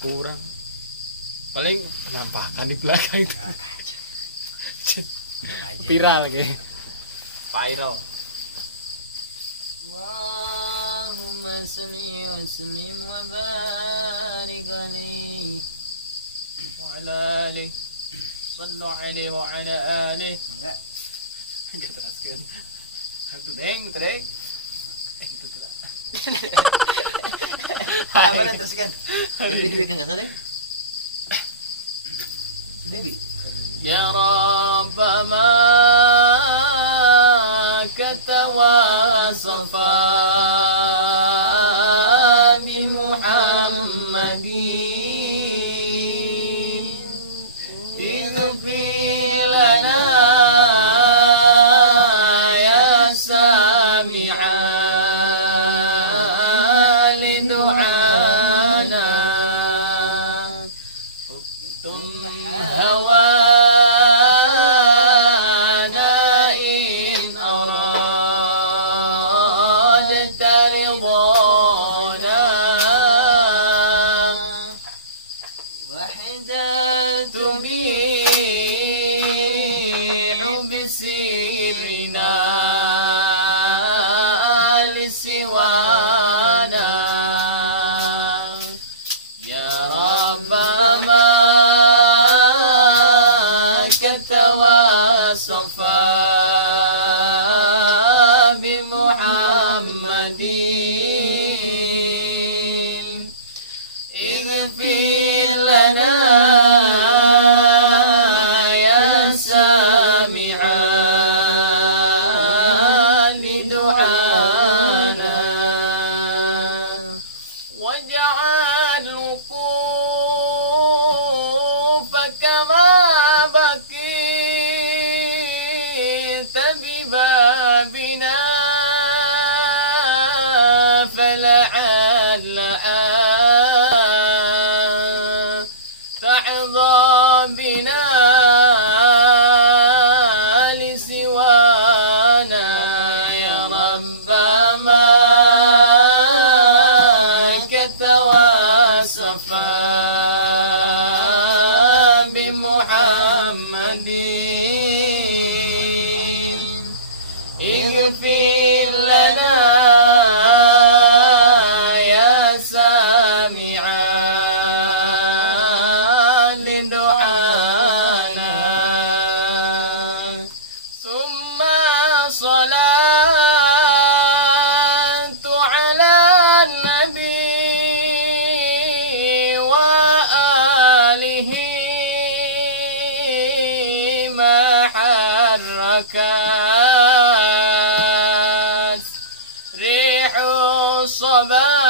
kurang. Paling penampakan di belakang itu. Viral kayak. Viral. Allahumma salli wa sallim wa barik alaihi Wa ala alihi. Sallu alaihi wa ala alihi. Enggak teraskan. Satu deng. Apa nanti teruskan? Ya Rabb ma katawasafa bi Muhammadin ighfir lana ya sami'a lidu'ana uktum hawana in aradta ridana wahdatu بحب سرنا لسوانا يا رب ما كتواصفا بمحمد اغفر لنا يا سامعا لدعانا واجعل وقوفك ما بقيت ببابنا فلعل تحظى بنا لسوانا يا رب ما كتواصفا بمحمد اغفر لنا يا سامعا لدعانا ثم صلاة على النبي وآله ما حركت ريح الصبا